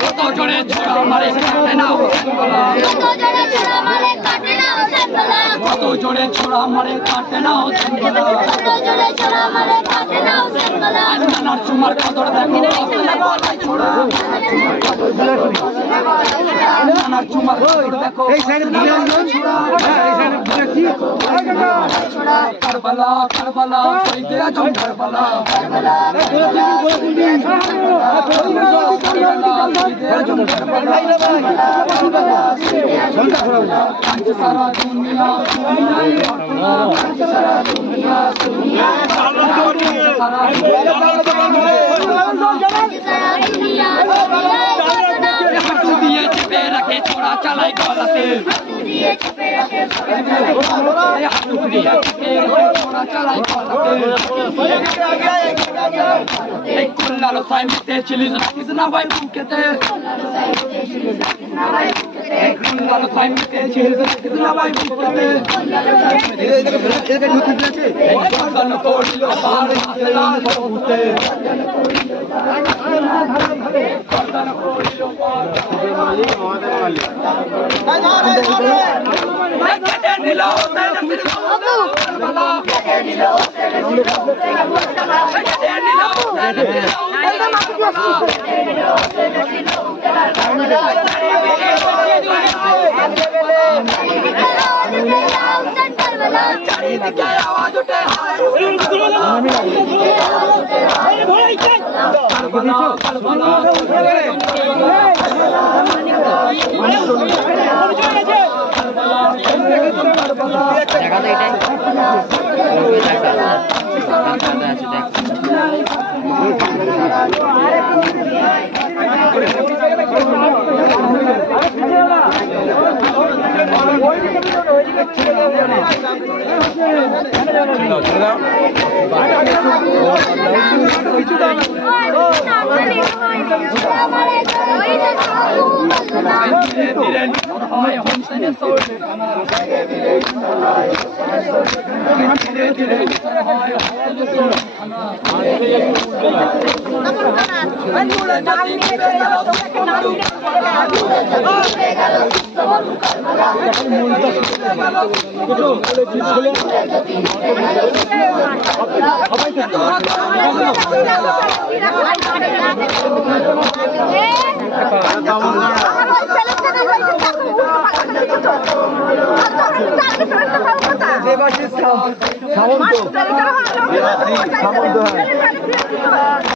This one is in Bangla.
কত জোরে ছোড়া মারে কাটে না কত জোরে ছোড়া মারে কাটে না নানার চুমার কদর দেখো নানার চুমার কদর দেখো কারবালা কারবালা শহীদে আজম কারবালা সারা দুনিয়া দিয়ে চেপে রাখে ছোড়া চালাই গলাতে কুল্লালো সাই মিটে ছিলিস রাখিস না ভাই বুকেতে কুল্লালো সাই মিটে ছিলিস রাখিস না ভাই বুকেতে কুল্লালো করিল পাহাড় হাসলাম বুতে কুল্লালো করিল চারিদিকে আওয়াজ উঠে সামন্ত